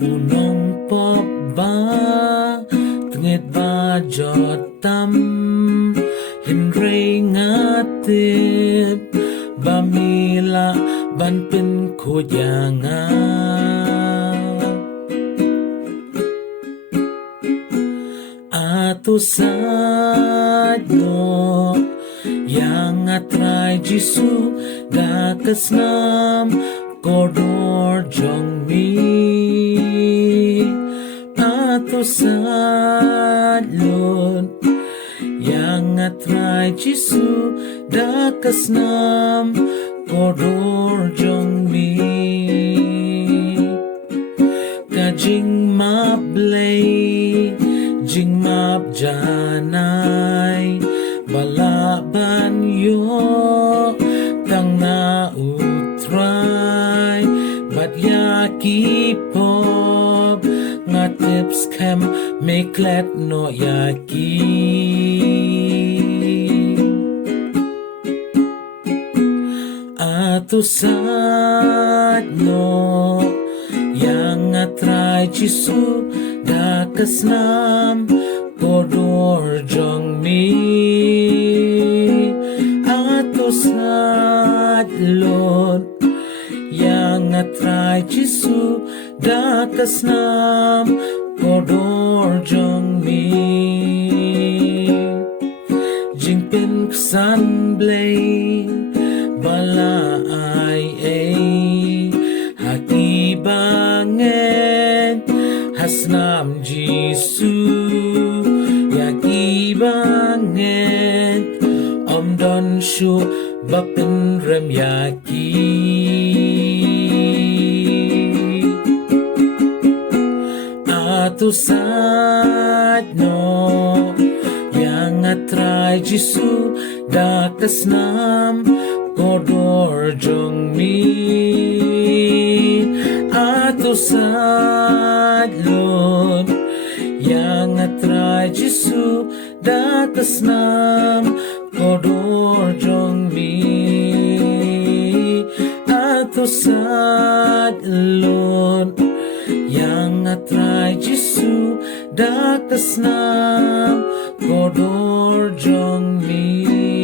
unong pop ba tngit ba jotam hinre ngatip bamila banpin kujanga atu sadno yang atrai Jisu dakasnam kodor jong mi atu sadlon yang atrai Jisu dakasnam kodor jong mi kajing mablay jing map janay balaban yo tang na utray bat yaki pop nga tips kem meklet no yaki atu sadno yang atray Jisu dakasnam kodor jong mi atu sadlon yang atray Jisu dakasnam kodor jong mi jingpin ksan blay bala ay hati bangen hasnam Jisu yaki bangen omdon shu bapin rem yaki atu sadno yang atray Jisu dakasnam kodor jong mi atu sadlon yang atray Jisu dakasnam kodor jong mi atu sadlon yang atray Jisu dakasnam kodor jong mi